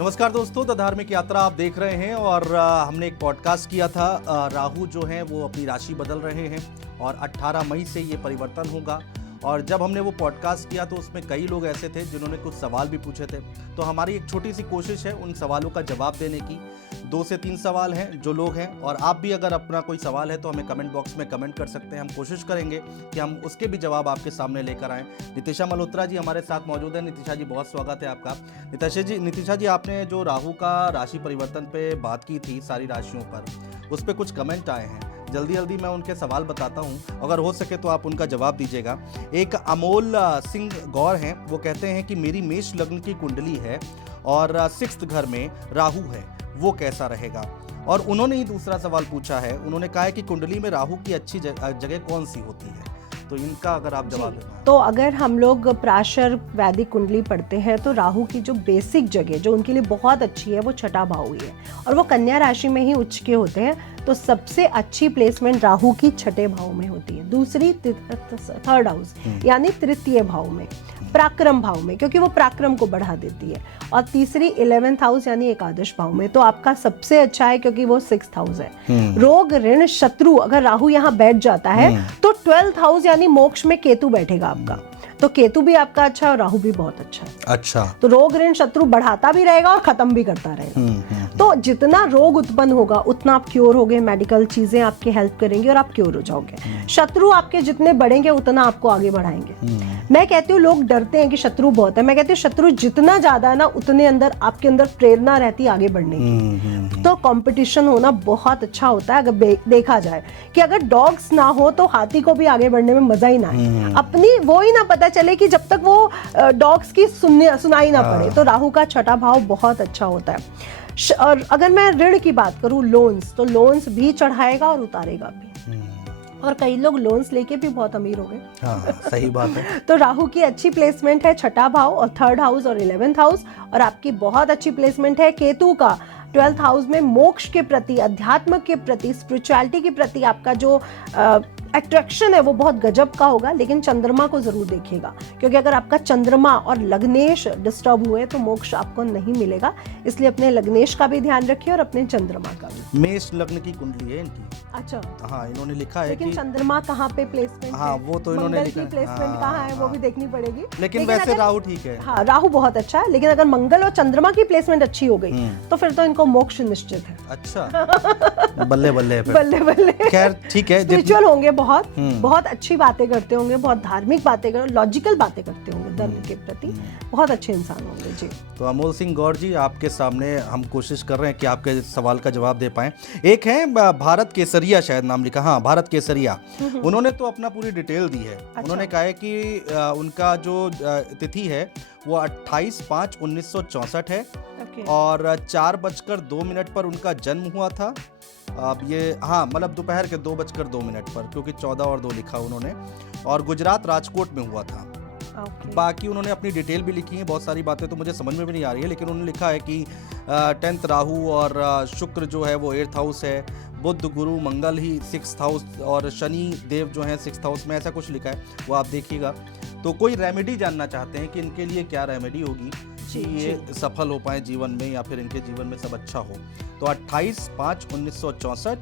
नमस्कार दोस्तों, द धार्मिक यात्रा आप देख रहे हैं और हमने एक पॉडकास्ट किया था। राहु जो हैं वो अपनी राशि बदल रहे हैं और 18 मई से ये परिवर्तन होगा। और जब हमने वो पॉडकास्ट किया तो उसमें कई लोग ऐसे थे जिन्होंने कुछ सवाल भी पूछे थे। तो हमारी एक छोटी सी कोशिश है उन सवालों का जवाब देने की। 2 से 3 सवाल हैं जो लोग हैं, और आप भी अगर अपना कोई सवाल है तो हमें कमेंट बॉक्स में कमेंट कर सकते हैं। हम कोशिश करेंगे कि हम उसके भी जवाब आपके सामने लेकर आएँ। नितिशा मल्होत्रा जी हमारे साथ मौजूद हैं। नितिशा जी, बहुत स्वागत है आपका। नितिशा जी, आपने जो राहु का राशि परिवर्तन पे बात की थी सारी राशियों पर, उस पर कुछ कमेंट आए हैं। जल्दी मैं उनके सवाल बताता हूं, अगर हो सके तो आप उनका जवाब दीजिएगा। एक अमोल सिंह गौर हैं, वो कहते हैं कि मेरी मेष लग्न की कुंडली है और 6th घर में राहु है, वो कैसा रहेगा। और उन्होंने ही दूसरा सवाल पूछा है, उन्होंने कहा है कि कुंडली में राहु की अच्छी जगह कौन सी होती है। तो इनका अगर आप जवाब दें। तो अगर हम लोग प्राशर वैदिक कुंडली पढ़ते हैं तो राहु की जो बेसिक जगह जो उनके लिए बहुत अच्छी है वो छठा भाव ही है, और वो कन्या राशि में ही उच्च के होते हैं। तो सबसे अच्छी प्लेसमेंट राहु की छठे भाव में होती है। दूसरी 3rd हाउस यानी तृतीय भाव में, पराक्रम भाव में, क्योंकि वो पराक्रम को बढ़ा देती है। और तीसरी 11th हाउस यानी एकादश भाव में। तो आपका सबसे अच्छा है क्योंकि वो 6th हाउस है। रोग ऋण शत्रु अगर राहु यहाँ बैठ जाता है तो 12th हाउस यानी मोक्ष में केतु बैठेगा आपका। तो केतु भी आपका अच्छा है और राहु भी बहुत अच्छा है। अच्छा, तो रोग ऋण शत्रु बढ़ाता भी रहेगा और खत्म भी करता रहेगा। तो जितना रोग उत्पन्न होगा उतना आप क्योर होगे, मेडिकल चीजें आपकी हेल्प करेंगी और आप क्योर हो जाओगे। शत्रु आपके जितने बढ़ेंगे उतना आपको आगे बढ़ाएंगे। मैं कहती हूँ लोग डरते हैं कि शत्रु बहुत है, मैं कहती हूँ शत्रु जितना ज्यादा है ना उतने अंदर आपके अंदर प्रेरणा रहती है आगे बढ़ने की। तो कंपटीशन होना बहुत अच्छा होता है। अगर देखा जाए कि अगर डॉग्स ना हो तो हाथी को भी आगे बढ़ने में मजा ही ना आए, अपनी वो ही ना पता चले कि जब तक वो डॉग्स की सुनाई ना पड़े। तो राहु का छठा भाव बहुत अच्छा होता है। और अगर मैं ऋण की बात करूं, लोन्स, तो लोन्स भी चढ़ाएगा और उतारेगा भी। और कई लोग लोन्स लेके भी बहुत अमीर हो गए। हाँ, सही बात है। तो राहु की अच्छी प्लेसमेंट है छठा भाव और 3rd हाउस और 11th हाउस। और आपकी बहुत अच्छी प्लेसमेंट है केतु का 12th हाउस में। मोक्ष के प्रति, अध्यात्म के प्रति, स्पिरिचुअलिटी के प्रति आपका जो अट्रैक्शन है वो बहुत गजब का होगा। लेकिन चंद्रमा को जरूर देखिएगा, क्योंकि अगर आपका चंद्रमा और लग्नेश डिस्टर्ब हुए तो मोक्ष आपको नहीं मिलेगा। इसलिए अपने लग्नेश का भी ध्यान रखिए और अपने चंद्रमा का भी। मेष लग्न की कुंडली है इनकी। अच्छा, हाँ, इन्होंने लिखा है लेकिन कि चंद्रमा कहाँ पे प्लेसमेंट हाँ, है, वो तो इन्होंने मंगल की प्लेसमेंट कहाँ है वो भी देखनी पड़ेगी। लेकिन वैसे राहु ठीक है। हाँ, राहु बहुत अच्छा है, लेकिन अगर मंगल और चंद्रमा की प्लेसमेंट अच्छी हो गई तो फिर तो इनको मोक्ष निश्चित है। अच्छा, बल्ले बल्ले बल्ले। खैर ठीक है, स्पिरिचुअल होंगे, बहुत अच्छी बातें करते होंगे, बहुत धार्मिक बातें करते, लॉजिकल बातें करते होंगे, धर्म के प्रति बहुत अच्छे इंसान होंगे जी। तो अमोल सिंह गौर जी, आपके सामने हम कोशिश कर रहे हैं कि आपके सवाल का जवाब दे पाएं। एक है भारत केसरिया, शायद नाम लिखा, हाँ भारत केसरिया। उन्होंने तो अपना पूरी डिटेल दी है। अच्छा। उन्होंने कहा है कि उनका जो तिथि है वो 28/5/1964 है। और 4:02 पर उनका जन्म हुआ था। अब ये हाँ, मतलब दोपहर के 2:02 पर, क्योंकि 14 और 2 लिखा उन्होंने। और गुजरात राजकोट में हुआ था। बाकी उन्होंने अपनी डिटेल भी लिखी है। बहुत सारी बातें तो मुझे समझ में भी नहीं आ रही है, लेकिन उन्होंने लिखा है कि 10th राहु और शुक्र जो है वो 8th हाउस है, बुध गुरु मंगल ही 6th हाउस, और शनि देव जो है 6th हाउस में, ऐसा कुछ लिखा है, वो आप देखिएगा। तो कोई रेमेडी जानना चाहते हैं कि इनके लिए क्या रेमेडी होगी कि ये सफल हो पाए जीवन में, या फिर इनके जीवन में सब अच्छा हो। तो 28/5/1964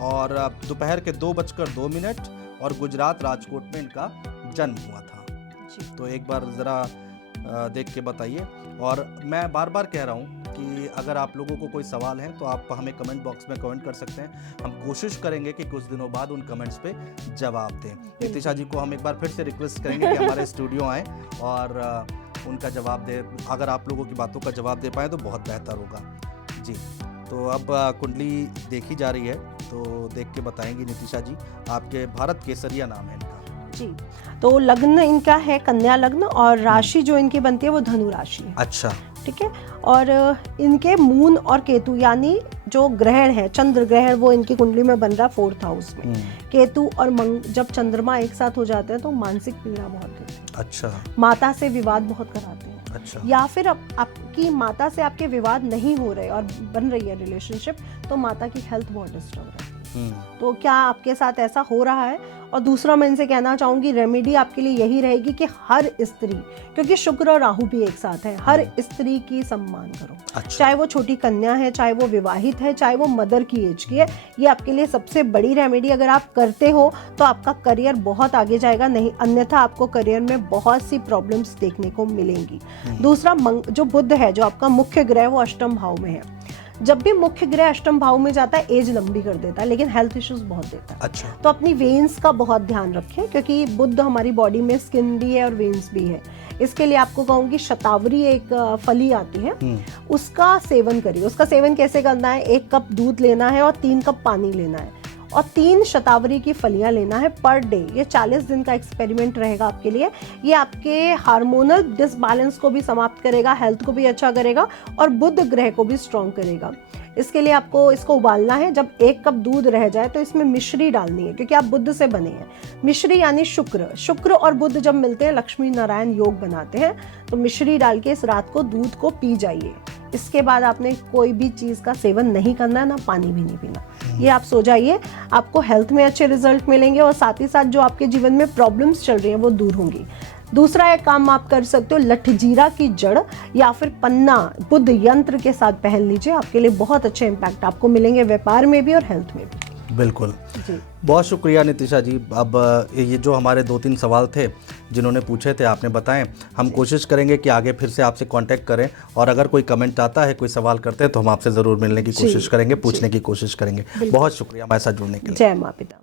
और दोपहर के 2:02 और गुजरात राजकोट में इनका जन्म हुआ था। तो एक बार ज़रा देख के बताइए। और मैं बार बार कह रहा हूँ कि अगर आप लोगों को कोई सवाल है तो आप हमें कमेंट बॉक्स में कमेंट कर सकते हैं। हम कोशिश करेंगे कि कुछ दिनों बाद उन कमेंट्स पे जवाब दें। नितिशा जी को हम एक बार फिर से रिक्वेस्ट करेंगे कि हमारे स्टूडियो आएँ और उनका जवाब दे। अगर आप लोगों की बातों का जवाब दे पाएँ तो बहुत बेहतर होगा जी। तो अब कुंडली देखी जा रही है, तो देख के बताएंगी नितिशा जी। आपके भारत केसरिया नाम है इनका जी। तो लग्न इनका है कन्या लग्न और राशि जो इनकी बनती है वो धनु राशि है। अच्छा, ठीक है। और इनके मून और केतु यानी जो ग्रहण है, चंद्र ग्रहण, वो इनकी कुंडली में बन रहा है 4th हाउस में। केतु और जब चंद्रमा एक साथ हो जाते हैं तो मानसिक पीड़ा बहुत देते हैं। अच्छा। माता से विवाद बहुत कराते हैं। अच्छा। या फिर आपकी माता से आपके विवाद नहीं हो रहे और बन रही है रिलेशनशिप, तो माता की हेल्थ बहुत डिस्टर्ब रहती है। तो क्या आपके साथ ऐसा हो रहा है? और दूसरा मैं इनसे कहना चाहूँगी रेमेडी आपके लिए यही रहेगी कि हर स्त्री, क्योंकि शुक्र और राहु भी एक साथ है, हर स्त्री की सम्मान करो। अच्छा। चाहे वो छोटी कन्या है, चाहे वो विवाहित है, चाहे वो मदर की एज की है, ये आपके लिए सबसे बड़ी रेमेडी अगर आप करते हो तो आपका करियर बहुत आगे जाएगा, नहीं अन्यथा आपको करियर में बहुत सी प्रॉब्लम्स देखने को मिलेंगी। दूसरा जो बुध है, जो आपका मुख्य ग्रह, वो अष्टम भाव में है। जब भी मुख्य ग्रह अष्टम भाव में जाता है एज लंबी कर देता है, लेकिन हेल्थ इश्यूज बहुत देता है। अच्छा। तो अपनी वेन्स का बहुत ध्यान रखें, क्योंकि बुध हमारी बॉडी में स्किन भी है और वेन्स भी है। इसके लिए आपको कहूँगी शतावरी एक फली आती है, उसका सेवन करिए। उसका सेवन कैसे करना है, 1 कप दूध लेना है और 3 कप पानी लेना है और 3 शतावरी की फलियां लेना है पर डे। ये 40 दिन का एक्सपेरिमेंट रहेगा आपके लिए। ये आपके हार्मोनल डिसबैलेंस को भी समाप्त करेगा, हेल्थ को भी अच्छा करेगा और बुध ग्रह को भी स्ट्रॉन्ग करेगा। इसके लिए आपको इसको उबालना है। जब 1 कप दूध रह जाए तो इसमें मिश्री डालनी है, क्योंकि आप बुध से बने हैं। मिश्री यानी शुक्र और बुध जब मिलते हैं लक्ष्मी नारायण योग बनाते हैं। तो मिश्री डाल के इस रात को दूध को पी जाइए। इसके बाद आपने कोई भी चीज़ का सेवन नहीं करना है, ना पानी भी नहीं पीना। ये आप सो जाइए, आपको हेल्थ में अच्छे रिजल्ट मिलेंगे और साथ ही साथ जो आपके जीवन में प्रॉब्लम्स चल रही हैं वो दूर होंगी। दूसरा एक काम आप कर सकते हो, लठजीरा की जड़ या फिर पन्ना बुध यंत्र के साथ पहन लीजिए। आपके लिए बहुत अच्छे इम्पैक्ट आपको मिलेंगे, व्यापार में भी और हेल्थ में भी। बिल्कुल जी, बहुत शुक्रिया नितिशा जी। अब ये जो हमारे 2-3 सवाल थे जिन्होंने पूछे थे आपने बताएं, हम कोशिश करेंगे कि आगे फिर से आपसे कांटेक्ट करें और अगर कोई कमेंट आता है, कोई सवाल करते हैं तो हम आपसे ज़रूर मिलने की कोशिश करेंगे, पूछने की कोशिश करेंगे। बहुत शुक्रिया हमारे साथ जुड़ने के लिए। जय माँ पिता।